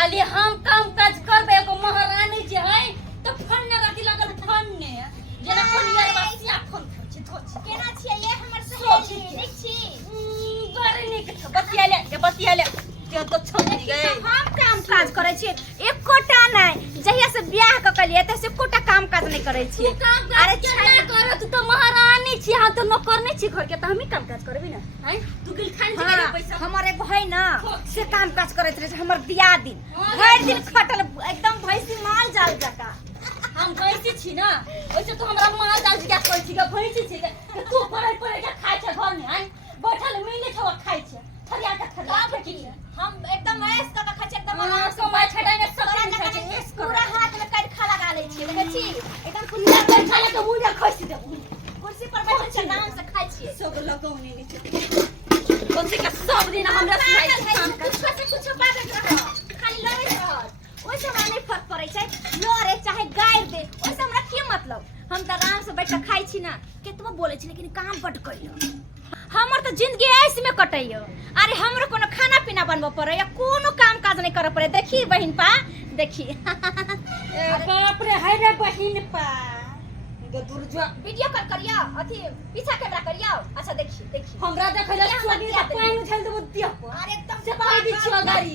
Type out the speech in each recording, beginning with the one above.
खाली हम काम काज करबे एगो महारानी जे है तो फन न राती लगल फन ने जेना कोनियर बसिया फन छी धोछ केना छियै ये हमर सहेली नीक छी बड़ नीक बतिया ले के तो छोड़ गए हम काम काज करे छी एकोटा नहीं जहिया से ब्याह क कलिए त से कोटा काम काज नहीं करे छी अरे छना कर तू तो महारानी छी हां तो नौकर नहीं छी घर के त हम ही काम काज करबी ना हैं तू गिल खान जी पैसा हमर एगो है ना से काम काज करत रहे हमर दिया दिन भर दिन खटल एकदम भैंसी माल जाल जका हम भैंसी छी ना ओइसे तो हमरा माल जाल क्या कहै छी के भैंसी छी के तू पड़े के खाय छ घर में हैं बैठल मिले छवा खाय छ थरिया के थरिया हम एकदम ऐस क खाय छ एकदम समय छटाने सब खाय छ पूरा हाथ में कर खा लगा ले छी देखे छी एकदम कुल्ला कर खा के मुंह में खसी दे कुर्सी पर बैठ के नाम से खाय छी सब लगौने नीचे कोसी का सब दिन हमरा सुनाई काम कर कुछ बात रह खाली लड़े रह ओसे हमरा नहीं फर्क पड़ै छै लड़े चाहे गायर दे ओसे हमरा की मतलब हम त आराम से बैठ के खाय छी ना केतबो बोले छी लेकिन काम बट कइलो हमर तो जिंदगी ऐसे में कटैयो अरे हमरो कोनो खाना पीना बनबो पड़े या कोनो काम काज नहीं करे पड़े देखी बहिन पा देखी बाप रे हाय रे बहिन पा गे दुर्जा वीडियो कॉल करियो अथी पीछा कैमरा करियो अच्छा देखी हमरा देखला सोनी का पानी उछल दे दिया अरे एकदम से पानी छिवा गाड़ी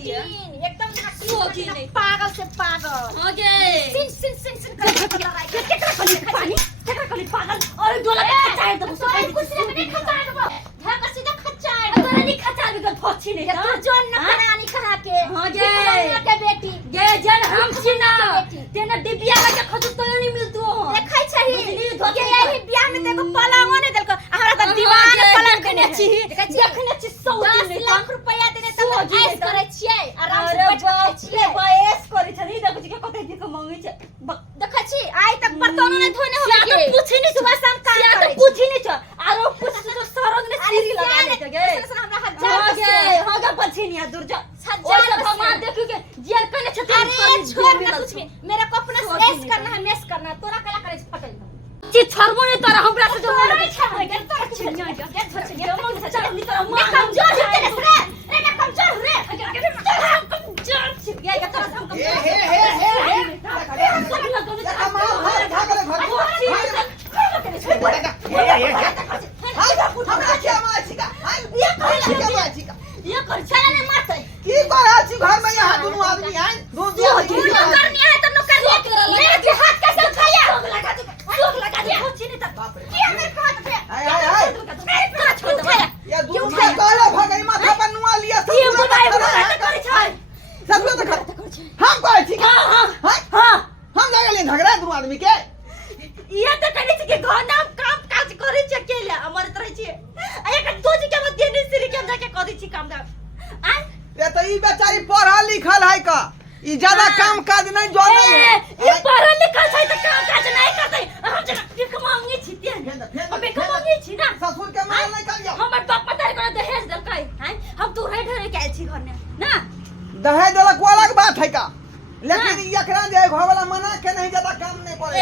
एकदम सोची नहीं पागल से पागल ओके सिन कर केकरा कली पागल और डोला के खचाए दे तो कुछ नहीं खचाए दे ढाका सीधा खचाए तोरा नहीं खचा दे फछी नहीं तू जोन न बनानी कहा के हां गे के बेटी गे जन हम छी ना तेना डिबिया के खजू तो नहीं मिलतो देखै छही के यही बियाह में देखो पलंगो नहीं देलको हमरा त दीवान पलंग देने छी देखने छी 100 10 लाख रुपया देने त ऐस करे छियै आराम से बैठ के छियै बस करै छ नहीं देखै छी के कते दी के मांगे छ देखै छी आइ तक बर्तनो नहीं धोने हो के पूछी नहीं सुबह शाम काम करे करे पूछी नहीं छ आरो कुछ तो सरंग ने सीरी लगाने छ गे हमरा हजार हां गे पछी नहीं दुर्जा हजार भगवान देखू के जियर कने छ अरे छोड़ ना कुछ भी मेरा को अपना ऐस करना है मेस करना तोरा कला करे फटल ची छरबो नहीं तोरा हमरा से जो नहीं छाड़ के तोरा छिन्या जा के छोड़ छिन्या मन से चल नहीं तोरा मां कमजोर है तेरे रे मैं कमजोर रे कमजोर छी गया के तोरा हम हे ये कर चला मत की करा छी घर में यहाँ दोनों आदमी हैं रोज करनी है तो कर मेरे के हाथ कैसे उठाया लोग लगा दिया पूछी नहीं तक बाप रे क्या मेरे हाथ पे हाय मेरे को छोड़ दे या दूसरा काला भगई माथा पर नुआ लिया सब ये बुदाई बुदाई करे छै सब तो हम कहे छी हां हम लगे ले झगड़ा दोनों आदमी के ये तो कहै छी के घर नाम काम काज करे छै अकेले हमर तरह छी एक दोजी के मत देने सिर के जाके करै छी काम आ ये तो ई बेचारी पढ़ा लिखल है का ई ज्यादा काम काज नहीं जो नहीं है ये पढ़ल लिखल छै त काम काज नहीं करतै हम जना भीख मांगी छी ते हम भीख मांगी छी ना ससुर के माल नहीं करियो हमर बाप पता करे दहेज देलकै हैं हम तो रह ढरे के आइल छी घर में ना दहेज देलक वो अलग बात है का लेकिन ई एकरा जे घर वाला मना के नहीं ज्यादा काम नहीं करे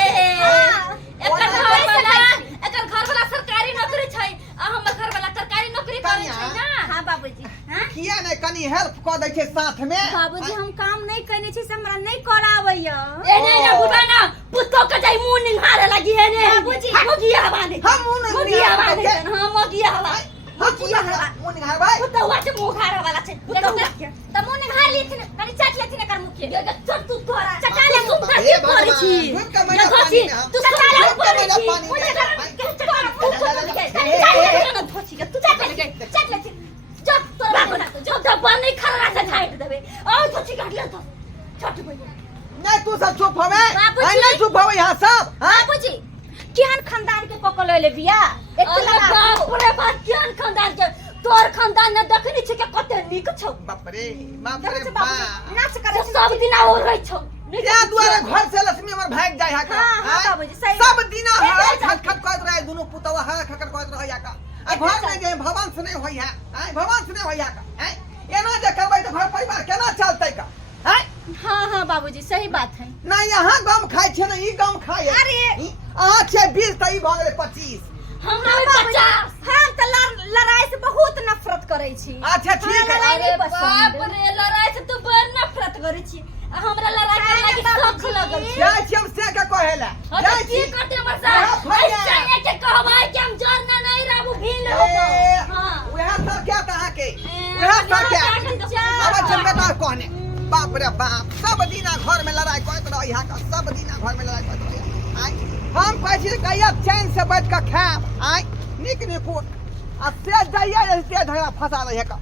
एकर घर वाला सरकारी नौकरी छै आ हमर घर वाला सरकारी नौकरी करे छै ना हां बाबूजी हां किया नहीं कनी हेल्प क दै छै साथ में बाबूजी हम काम नहीं करने छी से हमरा नहीं करावैया एने ना बुझाना पुतो के जाई मुंह निहारे लगी एने बाबूजी मोगिया बाने हम मुंह नहीं मोगिया बाने हां मोगिया हवा मोगिया हवा मुंह निहार भाई पुतो वाचे मुंह खारा वाला छै पुतो त मुंह निहार लेथिन कनी चाट लेथिन एकर मुख के चट तू तोरा चटा ले तू का के करै छी तू चटा ले करै छी तू चाट लेथिन जब तोरा जब दबा नहीं खरा से छाट देबे और तो चिकाट ले तो छट भैया नहीं तू सब चुप हवे बाबूजी। नहीं चुप हवे यहाँ सब बाबूजी केहन खानदान के पकड़ ले बिया अरे बाप रे बाप केहन खानदान के तोर खानदान न देखनी छै के कते नीक छौ बाप रे बाप देखै रे छै बाप बाबूजी नाच करे तो सब दिन और रह छौ क्या दुआरे घर से लक्ष्मी हमर भाग जाय हा का हां बाबूजी सही सब दिन हर खटखट करत रहे दोनों पुतवा हर खटखट करत रहे का आ घर में जे भवन से नहीं होई है भवन से नहीं होई का एना जे करबै त घर परिवार केना चलतै का हां बाबूजी सही बात है ना यहाँ गम खाय छै ना ई गम खाय अरे अहाँ छै 20 त ई भ गेलै 25 हमरा 50 हम त लड़ाई से बहुत नफरत करे छी अच्छा ठीक है अरे बाप रे लड़ाई से तू बड़ नफरत करै छी रहने बाप रे बाप सब दिना घर में लड़ाई करत रह यहाँ का सब दिना घर में लड़ाई करत रह आई हम कहै छी कहिया चैन से बैठ के खाएब आई निक निकुट आ से जाइए से झगड़ा फंसा रहे का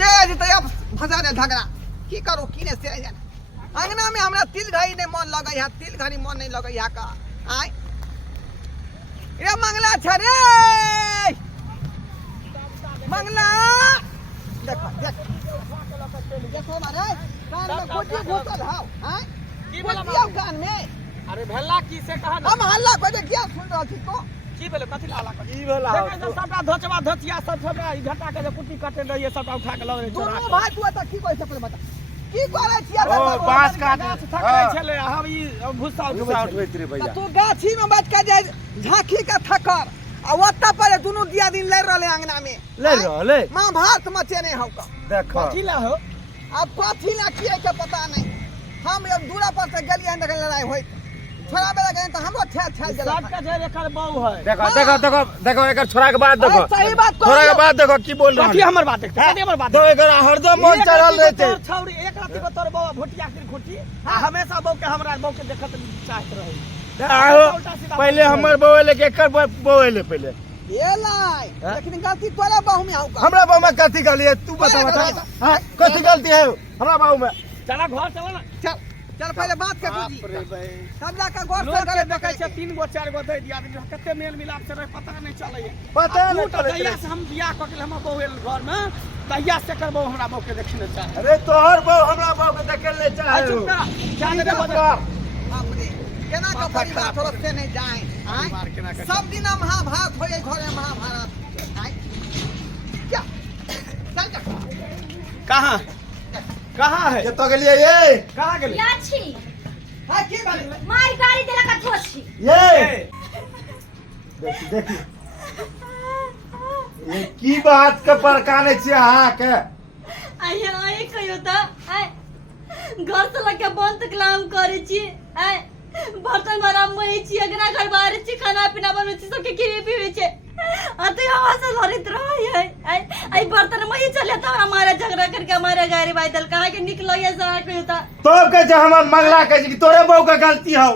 जे जते फंसा दे झगड़ा की करू की ने से अंगना में हमरा तिल घड़ी नहीं मन लगे यहाँ तिल घड़ी मन नहीं लगे यहाँ का आई ये मंगला छ रे मंगला देखो देखो मारे कान में कुछ घुसल हां हैं की बोला कुछ कान में अरे भेला की से कहा ना हम हल्ला करे क्या सुन रहा थी तो की भेले कथि ला कर की भेला सबटा धोचवा धोचिया सब सबटा ई घटा के जे कुटी काटे रहिए सबटा उठा के लग रे चोरा दोनों भाई तू त की कहै छ पहिले बता की करे छिया ओ बांस काट थकै छले हम ई भूसा उठबैत रे भैया तू गाछी में बैठ के जे झांकी का थकर आ ओत्ता पर दुनु दिया दिन लड़ रहले अंगना में ले रहले मां भात मचेने हौ का देखो कथि ला हो अब कथी ला किए के पता नहीं हम एक दूरा पर से गेलिए न लड़ाई होई छोड़ा बेला गए तो हमरो ठेल ठेल गेल सब का जे एकर बहु है देखो देखो देखो देखो एकर छोरा के बात देखो सही बात कहो। छोरा के बात देखो की बोल रहा कथि हमर बात देखते कथि हमर बात तो एकर हरदम मन चढ़ल रहते छौरी एक राती को तोर बाबा भोटिया के खोटी आ हमेशा बहू के हमरा बहू के देखत चाहत रहे आहो पहले हमर बोले के एकर बोले पहले ये लाई लेकिन गलती तोरा बाहु में हौ का हमरा बाबू में कथी गली है तू बता बता हां कथी गलती है हमरा बाबू में चला घर चला ना चल चल पहले बात के बुझी रे भाई सब ला के गौर लोग से के करे देखै छै 3 गो 4 गो दे दिया कते मेल मिलाप से रहे पता नहीं चलै पता नहीं नहीं चलैत तहिया रहे। से हम बियाह क के हमर बहू एल घर में तहिया से कर बहू हमरा बहू के देखने चाहे अरे तोहर बाबू हमरा बाबू के देखे ले चाहे चुप कर क्या दे बजा बाप रे केना का परिवार थोड़ा से नहीं जाए आय सब दिन महाभारत होए घर में महाभारत आय क्या चल चल कहां कहां है के तो गेलिए ये कहां गेले याछी हां की बात मार गाड़ी देला का धोछी ये देखी देखी ये की बात के परकाने छी अहाँ के आइए आइए कहियो त आय घर से लगे बंद कलाम करे छी आय बर्तन भरा मही छी अगना घर बाहर छी खाना पीना बनवे छी सबके खिरी पीवे छी अते हवा से लड़ित रही है आय आई बर्तन मही चले त हमारा झगड़ा करके हमारे गाड़ी बाइदल कहा के निकलो ये सा कहियो त तो के जे हमर मंगला के कि तोरे बहू के गलती हौ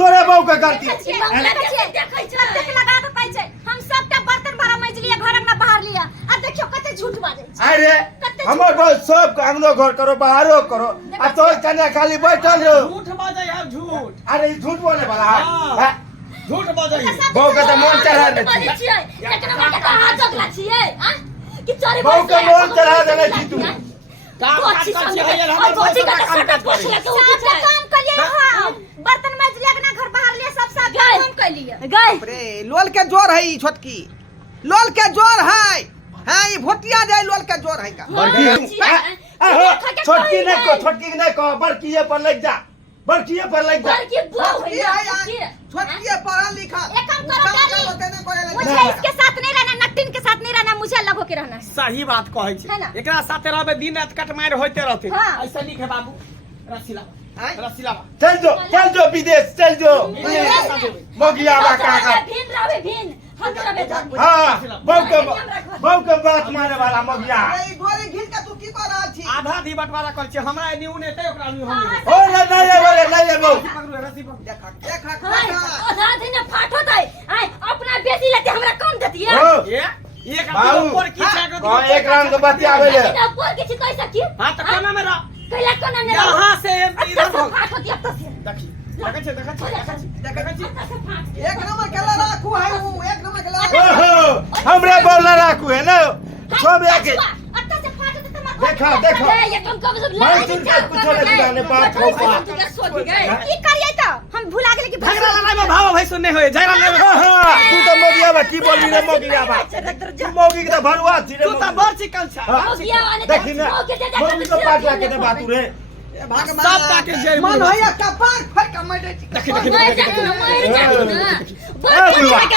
तोरे बहू के गलती देखै छै देख लगा के कहै छै हम सबटा बर्तन भरा मैज लिया घर अंगना बाहर लिया आ देखियो कते झूठ बाजै छै अरे हमर बहू सब के अंगनो घर करो बाहरो करो आ तोर कने खाली बैठल रहो झूठ बाजे है झूठ अरे ई झूठ बोले वाला है झूठ बाजे बहू के तो मन चढ़ा दे छी छियै लेकिन हमरा के हाथ जगला छियै आ कि चोरी बहू के मन चढ़ा देले छी तू काम काज कर छी है हमर बहू कोची सब का काम काज पोछ करे के काम कर लिया हम बर्तन मैज लिया अंगना घर बाहर लिया सब साफ काम कर लिया गए रे लोल के जोर है ई छोटकी लोल के जोर है हां ई भोटिया जाय लोल के जोर है का छोटकी नहीं को बड़की पर लग जा बड़की पर लग जा बड़की बुआ छोटकी है है यार छोटकी पढ़ा लिखा एक काम करो डैडी मुझे इसके साथ नहीं रहना नट्टिन के साथ नहीं रहना मुझे अलग होके रहना है सही बात कहै है ना? छै एकरा साथे रहबे दिन रात कटमार होते रहते हाँ। ऐसा नहीं है बाबू रसीला आय रसीला चल जो विदेश चल जो मोगिया बा का भिन रहे भिन हम रहे जान हां बहू के बात मारे वाला मोगिया ई गोरी घिन के तू की कर रहल छी आधा दी बंटवारा कर छै हमरा एनी उने ते ओकरा नी हम ओ नहीं बहू पकड़ू रसी पकड़ू देखा आधा दिन फाटो दे आय अपना बेटी लेते हमरा कम देती है ओ ए एक बाबू आदमी ऊपर की छै कौन एक रंग के बतियावे ले ऊपर किसी कह सकी हां त कोना में रह कैला कोना ने यहां से इधर अच्छा भाग फाटो दिया तो से देखी देखै छै एक नंबर केला राखू है ऊ एक नंबर केला ओहो हमरे बोलना राखू है ना सब आके अत्ता से फाट दे तुम्हारा देखा ये तुम कब सब मैं सुन के कुछ ले दुकाने बात हो तुझे सोच गए की करिए तो हम भुला गेले कि झगड़ा लड़ाई में भाव भाई सुनने होए झगड़ा ले तू तो मोगिया बा की बोली रे मोगिया बा तू मोगी के तो भरुआ छी रे तू त बड़ चिकन छ देखी ना मोगी तो पाट ला के दे बातू रे भगवान सब काटे जेल में मन होया कपार फट के मर जाती देखी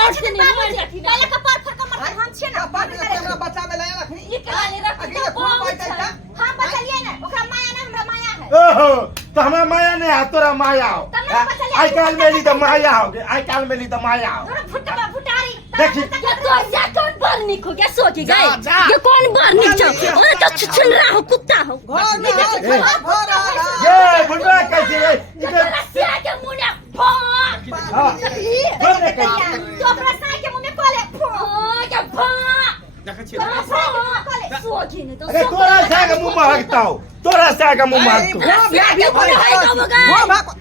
पहले कपार फर के मर हम छे ना कपार के हमरा बच्चा में लाया रखनी निकाले अभी तो खून बैठा था हम बचलिए ना ओकरा माया ना हमरा माया है ओहो तो हमरा माया नहीं है तोरा माया हो आई काल मेरी तो माया हो आई काल मेरी तो माया हो फुटबा फुटारी देखी ये तो जा कौन बर्निक हो गया सो के जा, गए जा। ये कौन बर्निक छो और तो छिछुंडरा हो कुत्ता हो घर में है, घर आ रहा। ये बुढ़वा कैसे रे इधर रसिया के मुंह में भों हां बोल दे तो अपना साई के मुंह में कोले क्या भों देखै छी सो के नहीं तो अरे तोरा से के मुंह महकता हो तोरा से के मुंह महकता हो रसिया के मुंह में है तो गए हो भाग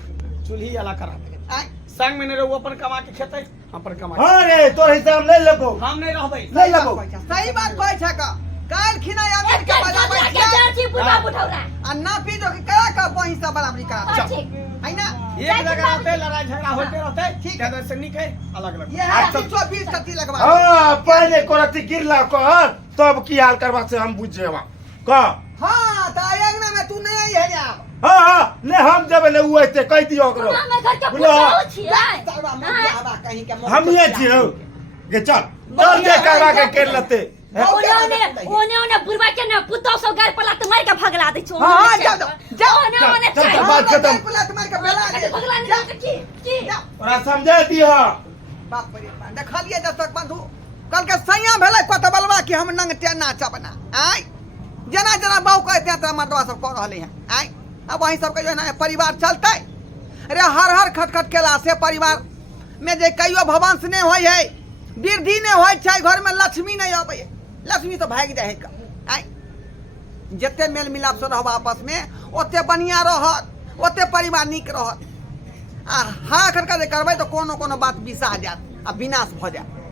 चूल्ही वाला करा दे आय संग में ने रे वो अपन कमा के खेतै हम अपन कमा हां रे तोर हिसाब नहीं लेबो हम नहीं रहबै नहीं लेबो सही बात कहै छै का काल खिना आमिर के बजाबै के छै जाची बुढ़ा बुढ़ौरा आ ना पी जो के करा का बहिं सब बराबरी करा ठीक है ना एक जगह रहते लड़ाई झगड़ा होते रहते ठीक है से निक है अलग अलग ये है 120 कति लगवा हां पहले कोरती गिरला कर तब की हाल करबा से हम बुझेबा का हां त आयंगना में तू नहीं है या हां ने हम जब ने उते कह दियो ओकरो मैं घर के पुछाओ छियै सारा मुंह कहीं के हम ये छियो के चल जे करवा के कर लेते ओने बुढ़वा के ना पुतो सो घर पला त मार के भगला दे छो हां जाओ ओने चल बात खत्म पुला तुम्हारे के बेला दे भगला नहीं की तोरा समझा दियो बाप रे बाप देखलिए दर्शक बंधु कल के सैया भेले कतबलवा कि हम नंग टेना चबना आय जना जना बाऊ कहते त मर्दवा सब कह रहले हैं आय अब वही सब के जो है ना परिवार चलते अरे हर हर खटखट केला से परिवार में जे कहियो भवन से नहीं होय है वृद्धि नहीं होय छै घर में लक्ष्मी नहीं आबै लक्ष्मी तो भाग जाए है आय जते मेल मिलाप से रहब आपस में ओते बढ़िया रहत ओते परिवार नीक रहत आ हा खटका जे करबै तो कोनो कोनो बात बिसा जात आ विनाश भ जात